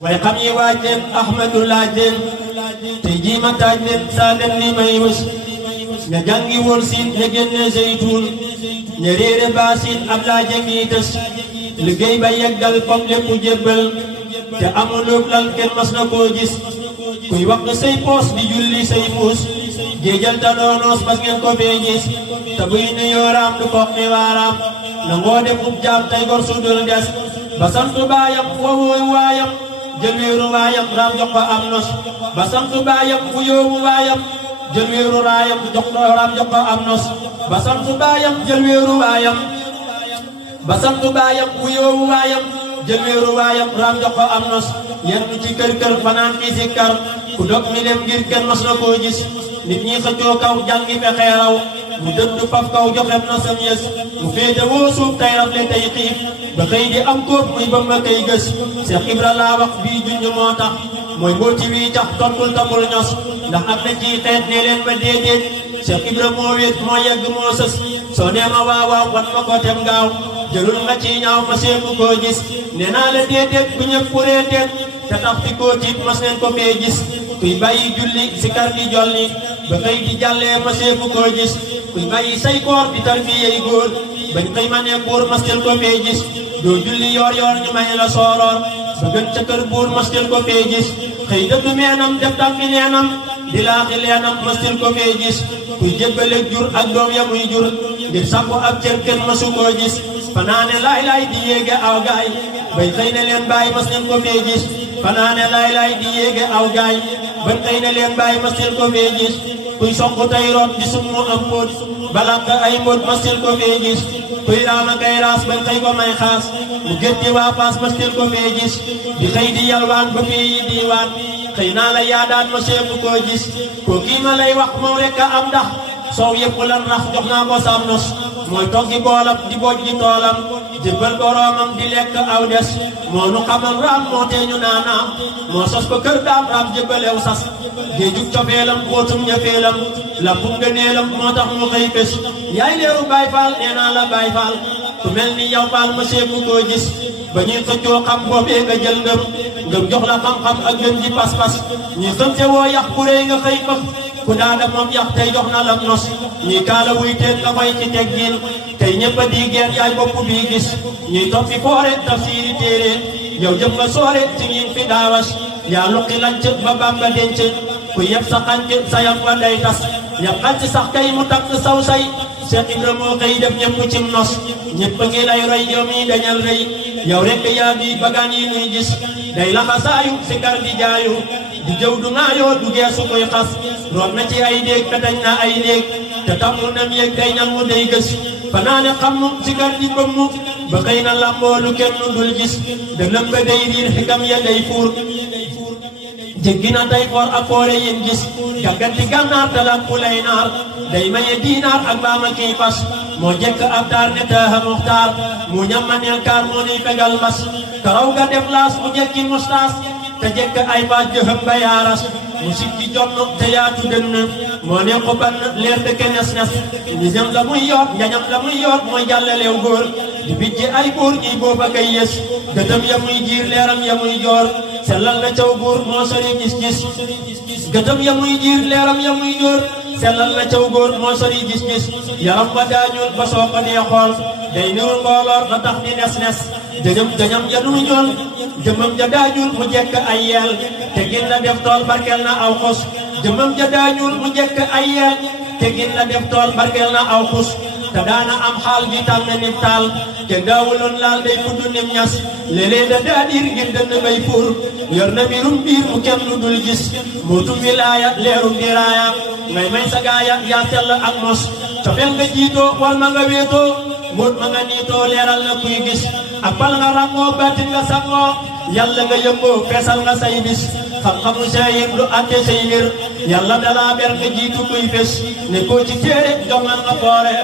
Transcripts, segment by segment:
way xam yi waajeen Ahmadu laajeen te jiima taaj leen saa leen li may wës ña jàngi woon siin ña génne zeytuun ña réere baa siin ab laaje ngi tës liggéey ba yeggal kom lépp jébbal te amulub lal kenn mas na koo gis kuy wax say poos di julli say muus géejal ta doonoos bas ngeen ko fee gis te buy nuyoo raam du ko xiwaaraam nangoo def ub jaam tey gor su dul des ba sant baayam wowooy waayam jël wéeru waayam raam jox ko am nos ba sant baayam wuyoowu waayam jël wéeru raayam jox ko raam jox ko am nos ba sant baayam jël wéeru waayam ba sant baayam wuyoowu waayam jël wéeru waayam raam jox ko am nos yenn ci kër kër fanaan fi si kar ku dog mi dem ngir kenn mas na koo gis nit ñi xëccoo kaw jàngi fexee raw mu dëdd faf kaw joxem na sam yës mu féete woo suuf tay rafle tay xiif ba xëy di am kóob muy ba ma koy gës Seex Ibra laa wax bii junj moo tax mooy mbooti wii tax tontul tamul ños ndax am na ci xeet ne leen ma déedéet Seex Ibra moo wéet moo yegg moo sës soo nee ma waawaaw wan ma ko tem gaaw jëlul nga ci ñaaw ma seeku koo gis nee naa la déedéet bu ñëpp puree teet te tax fi koo tiit mas neen ko fee gis kuy bàyyi julli si kar di jolli ba xëy di jàllee ma seeku koo gis kuy bàyyi say koor di tarbiyey góor bañ xëy ma ne buur mas neen ko fee gis doo julli yoor yoor ñu may la sooroor ba gën ca kër buur mas neen ko fee gis xëy dëddu meenam def tànki neenam di laaxi leenam mas neen ko fee gis kuy jébbaleeg jur ak doom ya muy jur ngir sàkku ab cër kenn masu koo gis fanaane laay di yéege aw gaay bay xëy na leen bàyyi mas neen ko fee gis fanaane laay di yéege aw gaay ban xëy na leen bàyyi mas neen ko fee gis kuy sonku tay root di summu am póot balanga ay mbóot mas neen ko fee gis kuy raama kay raas ban xëy ko may xaas mu gétti waa paas mas neen ko fee gis di xëy di yalwaan ba fii yi diiwaan xëy naa la yaa daan ma seebu koo gis koo kii ma lay wax moom rekk a am ndax soow yëpp lan rax jox naa ko sam nos mooy toggi boolam di bojj di toolam jébbal boroomam di lekk aw des moo nu xamal raam moo teeñu naanaam moo sos ko kër daam raam jébbalew sas géejug cofeelam bootum ñafeelam lampum ngëneelam moo tax mu xëy bés yaay leeru Baay Faal nee naa la Baay Faal ku mel ni yow Faal ma seebu koo gis ba ñuy xëccoo xam boobee nga jël ngëm jox la xam-xam ak gën ji pas-pas ñuy xëmte woo yax bu réy nga xëy fëf ku daada moom yax tey jox na la nos ñuy kaala wuy teen nga fay ci teggin tey ñëpp a di geen yaay bopp bii gis ñuy toppi foore tafsiiri téere yow jëm nga soore ci ñin fi daawas yaa luqi lanc ba Bamba denc ku yeb sa xanc sa yam wa day tas yab xanc sax kay mu takk saw say Seex Ibra moo xëy def ñëpp cim nos ñëpp a ngi lay roy yow mi dañal rëy yow rekk yaa di bagaan yi nuy gis day laxasaayu si kar di jaayu di jëw du ngaayoo du geesu koy xas root na ci ay déeg te dañ na ay déeg te tamul nam yéeg day ñan mu day gës fanaane xammu si kar di bëmmu ba xëy na lamboolu kenn dul gis dënëm ba day riir xikam ya day fuur jéggi na tey xoor ak xoore yin gis gàgganti gànnaar talat ku lay naar day maye diinaar ak baama kii fas moo jekk ab taar ne taaha muxtaar mu ñammaneel kaar moo niy fegal mas karaw ga def laas mu jekki mustaas te jekk ay baaj jëxëm ba yaaras mu sikki jonn te yaatu dënn moo ne ko bann leer dëkke nes-nes ñiñam la muy yoot njañam la muy yoot mooy jàllaleew góor di bijji ay buur ñiy booba kay yës gëtëm ya muy jiir leeram ya muy joor sellal na caw góor moo sori gis-gis gëtëm ya muy jiir leeram ya muy joor sellal na caw góor moo sori gis-gis yaram ba daañul ba soo ko dee xool day niru mbooloor ba tax di nes-nes jëñam ja du ñool jëmam ja daañul mu jekk ay yeel te gin la def tool barkeel na aw xus jëmam ja daañul mu jekk ay yeel te gin la def tool barkeel na aw xus te daana am xaal gi tàng nim taal te daawuloon laal day fudd nim ñas léeg-léeg da daadir ngir dënn bay fuur yor na mbirum biir mu kenn lu dul gis mootum wilaaya leerum diraaya ngay may sa gaaya yaa sell ak mos cofeel nga jiitoo wal ma nga wéetoo mbóot ma nga niitoo leeral na kuy gis ak bal nga ràngoo baatin nga sangoo yàlla nga yëngoo feesal nga say bis xam-xamu saayir du àtte say mbir yàlla dalaa ber nga jiitu kuy fes ne koo ci téere jongal nga foore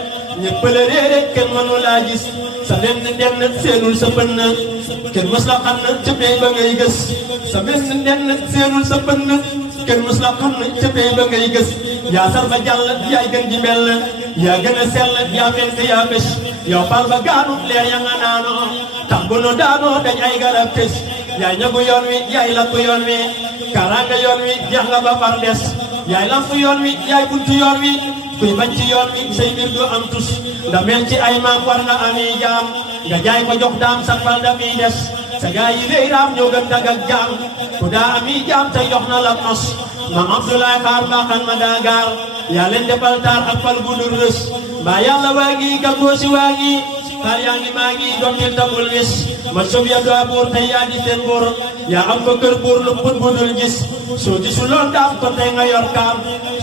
ñëpp la réere kenn mënu laa gis sa benn ndenn seenul sa bënn kenn mës la xam na cëppee ba ngay gës sa benn ndenn seenul sa bënn kenn mës la xam na cëppee ba ngay gës yaa sar ba jàll yaay gën ji mel yaa gën a sell yaa fent yaa bés yow fal ba gaanu leer ya nga naanoo tax bu nu daanoo dañ ay garab tës yaay ñagu yoon wi yaay lakku yoon wi karanga yoon wi jeex nga ba far des yaay lampu yoon wi yaay buntu yoon wi kuy bañ ci yoon wi say mbir du am tus ndamel ci ay maam war nga ami jaam nga jaay ko jox daam sa fal dami des sa gaa yi lay raam ñoo gën dag ak jaam ku daa ami jaam tey jox na la nos maam Abdoulaye Xaar mbaaxan ma daa gaar yaa leen defal taar ak fal gudul rës mbaa yàlla waa ngi gàggoosi waa ngi xaar yaa ngi maa ngi dootil tabul wis ma sob ya doa buur tey yaa di seen buur yaa am ko kër buur lu put budul gis soo gisuloon daam ko tey nga yor kaam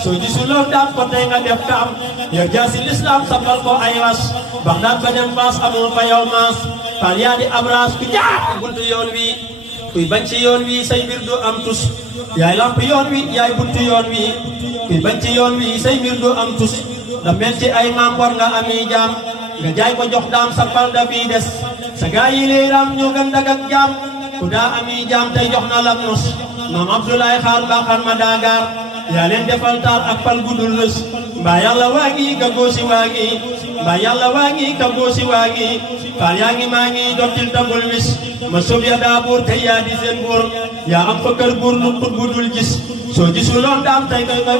soo gisuloon daam ko tey nga def kaam yor jaasi lislaam safal ko ay was Baxdaad ba dem Faas amul fa yow maas xaar yaa di abraas ku jaar buntu yoon wi kuy bañ ci yoon wi say mbir du am tus yaay lamp yoon wi yaay buntu yoon wi kuy bañ ci yoon wi say mbir du am tus da mel ci ay maam war nga ami jaam nga jaay ko jox daam sa fal da bii des sa gaa yi leeram ñoo gën dag ak jaam ku daa ami jaam tey jox na la nos maam Abdoulaye Xaar mbaaxan ma daa gaar yaa leen defal taar ak fal gudul rës mbaa yàlla waa ngi gàggoosi waa ngi mbaa yàlla waa ngi gàggoosi waa ngi faal yaa ngi maa ngi dottil tabul wis ma sob ya daa buur tey yaa di seen buur yaa am fa kër buur lu put budul gis soo gisuloon daam tey nga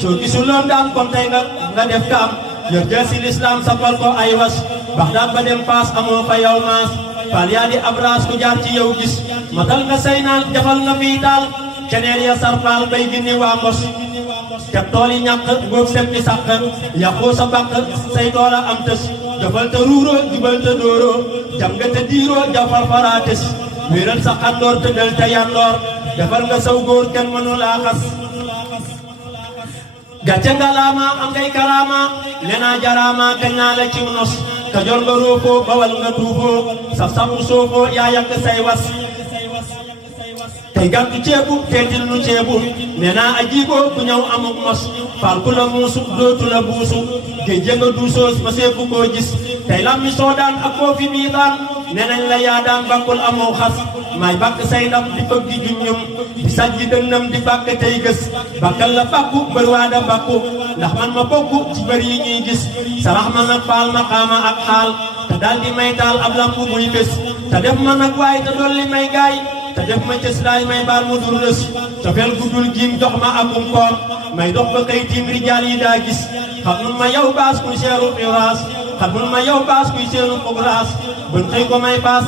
soo gisuloon daam kon tey nga def kaam yor jaasi lislaam safal ko ay was Baxdaad ba dem Faas amoo fa yow maas faal yaa di abraas ku jaar ci yow gis matal nga say naan jafal nga fii taal keneen ya sarfaal bay ginni waa mbos te tool yi ñàkk góob seppi sàq yàqoo sa bàq say toola am tës jafal te ruuroo jubal te dóoroo jam nga te diiroo jafal faraa tës wéeral sa xandoor tëddal te yandoor defal nga saw góor kenn mënu laa xas gàcce nga laama am ngay karaama lenaa jaraama kañ naa la ciw nos ka jor nga roofoo bawal nga tuufoo saf safu soofoo yaa yàq say was tey gàntu ceebu teetil nu ceebu nee naa ajiiboo ku ñëw amuk mos faal ku la muusu dootu la buusu géej nga duusoos ma seebu koo gis tey lammi soodaan ak koo fi miitaan nee nañ la yaa daan bakkul amoo xas may bakk say ndam di fëgg di juññum di sajji dënnam di bakk tey gës bakkal la bakku bër waa da bakku ndax man ma bokku ci bër yi ñuy gis sarax ma nag faal ma xaama ak xaal te daal di may taal ab lampu muy bés te def ma nag waaye te dolli may gaay te def ma cës laay may baal mu dur rës cofeel guddul giim jox ma akum koom may dox ba kay tiim rijaal yi daa gis xam nun ma yow baas kuy seeru xiwraas xam nun ma yow baas kuy seeru xugraas bën xëy ko may baas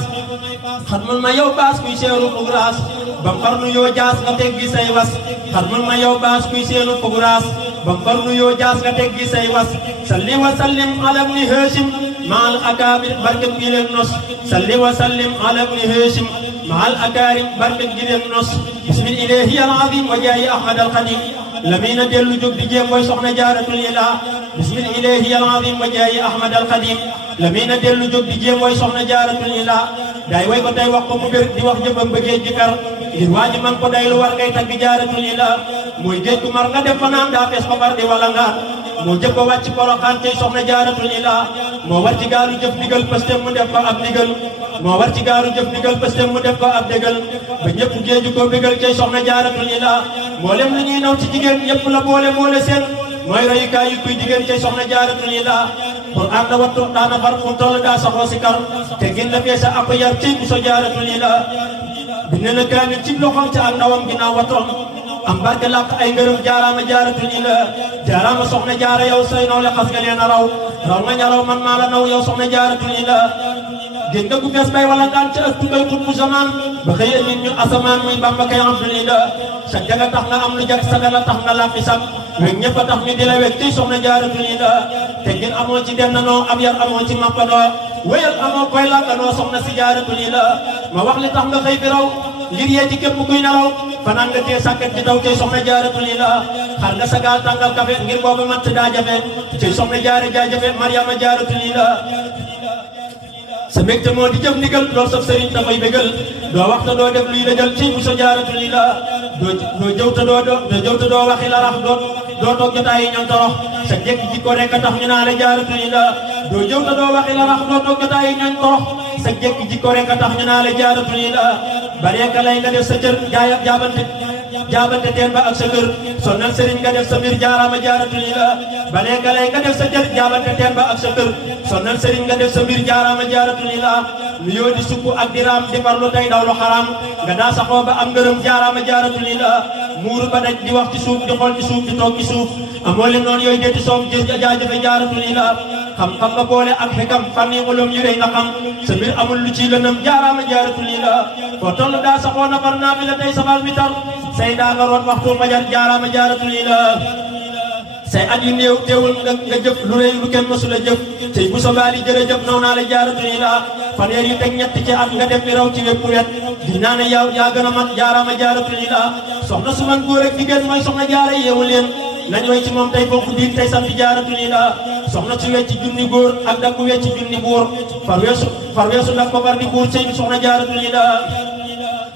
xam nun ma yow baas kuy seeru xugraas bam far nu yoo jaas nga teggi say was xam nun ma yow baas kuy seeru xugraas bam far nu yoo jaas nga teggi say was salli wa sallim ala ibni Hashim maal akaabir barkeb gi leen nos salli wa sallim ala ibni Hashim maal akaarim barkeb gi leen nos bismil ilaahi al azim wa jaayi ahmad al xadim lamina dellu jóg di jéem mooy soxna jaaratul ilaa bismil ilaahi al azim wa jaayi ahmad al xadim lamina dellu jóg di jéem mooy soxna jaaratul ilaa daay way ko tey wax ko mu bér di wax jëfam ba géej gi fer ngir waaji man ko day lu war ngay tagg jaaratul ilaa mooy géej gu mar nga def fa naan daa fees ko bar di wala ngaan moo jëf ko wàcc Poroxaan tey soxna jaaratul ilaa moo war ci gaalu jëf ndigal pëste mu def ko ab ndigal moo war ci gaalu jëf ndigal pëste mu def ko ab dégal ba ñëpp géeju ko bégal tey soxna jaaratul ilaa mboolem lu ñuy naw ci jigéen ñëpp la boole seen mooy royukaay yu kuy jigéen tey soxna jaaratul ilaa Qur'aan la wattu daana far fu toll daa saxoo si kar te gën la feesa ak yar ci bu so jaaratul ilaa bind na kaamil ci loxoom ca ak ndawam ginnaaw watoom am barke làq ay ngërëm jaaraama jaaratul ilaa jaaraama soxna jaara yow say naw le xas nga leen a raw nga ñaraw man maa la naw yow soxna jaaratul ilaa géej nga gu fees bay wala ngaan ca ëttu bay xut bu zamaan ba xëy a nit ñu asamaan muy Bamba kay abdul ilaa sa jaga tax nga am lu jag saga la tax nga làqi sag weg ñëpp a tax ñu di la weg tey soxna jaaratul ilaa te gën amoo ci dem na noo ab yar amoo ci mappadoo wéyal amoo koy làkkanoo soxna si jaaratul ilaa ma wax li tax nga xëy fi raw ngir yee ci képp kuy nelaw fanaan nga tee sàkket ci taw tey soxna jaaratul ilaa xar nga sa gaal tàngal kafe ngir boobu matt daa jafe tey soxna jaare jaa jafe Mariama jaaratul ilaa sa mbégte moo di jëf ndigal lool saf sëriñ dafay bégal doo wax te doo def luy dëjal ci bu sa jaaratul ilaa doo jëw te doo waxi la rax doo toog jotaay yi ñoom torox sa jekk jikko rek a tax ñu naa la jaaratul ilaa doo jëw te doo waxi la rax doo toog jotaay yi ñoom torox sa jekk jikko rek a tax ñu naa la jaaratul ilaa bareeka lay nga def sa cër jaabante teen ba ak sa kër sonnal sëriñ nga def sa mbir jaaraama jaaratul ilaa bareeka lay nga def sa cër jaabante teen ba ak sa kër sonnal sëriñ nga def sa mbir jaaraama jaaratul ilaa nuyoo di sukk ak di raam di farlu tey daw lu xaraam nga daa saxoo ba am ngërëm jaaraama jaaratulillah muuru ba daj di wax ci suuf di xool ci suuf di toog ci suuf amoo lim noonu yooyu déeti soom jës jaajëfe jaaratulillah xam-xam nga boole ak xikam fànni ulum yu rëy nga xam sa mbir amul lu ci lëndëm jaaraama jaaratulillah foo toll daa saxoo nafar naafila tey saxal witar say daa nga root waxtu fajar jaaraama jaaratulillah say at yu néew teewul nga jëf lu rëy lu kenn mësula jëf tey bu sobaali jërëjëf naw naa la jaaratulillah fanweer yu teg ñett ci at nga def bi raw ci wépp wet di naa ne yow yaa gën a mat jaaraama jaaratulillah soxna su man góor ak jigéen mooy soxna jaara yeewu leen nañ way ci moom tey bokk diin tey sant jaaratulillah soxna su wecci junni góor ak dakku wecci junni buur far weesu dak ko bar di buur sëy soxna jaaratulillah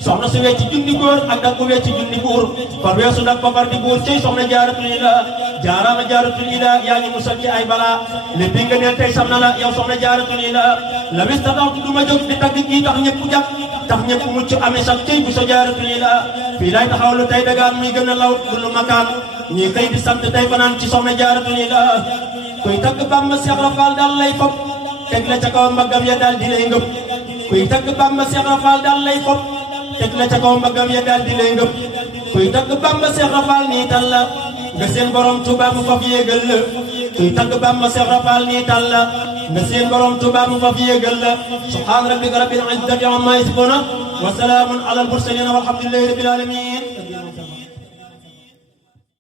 soxna su wecci junni góor ak dakku wecci junni buur far weesu dak ko bar di buur sëy soxna jaaratulillah jaaraama jaaratulillah yaa ngi musal ci ay balaa lépp nga neel tey sam na la yow soxna jaaratulillah la wis ta tax du ma jóg di tagg kii tax ñëpp jàpp tax ñëpp mucc amee sax cey bu sa jaaratulillah fii lay taxawlu tey dagaan muy gën a law kullu makaan ñii xëy di sant tey fanaan ci soxna jaaratulillah kuy tagg Bamba Seex Rafal daal lay fop teg la ca kaw mbaggam ya daal di lay ngëp kuy tagg Bamba Seex Rafal daal lay fop teg la ca kaw mbaggam ya daal di lay ngëp kuy tagg Bamba Seex Rafal nii tal la nga seen borom Tuuba mu faf yéegal la kuy tagg Bamba Seex Rafal nii tal la nga seen borom Tuuba mu faf yéegal la subhaana rabbika rabbil izzati ammaa yasifuun wa salaamun alal mursaliin walhamdulillahi rabbil aalamiin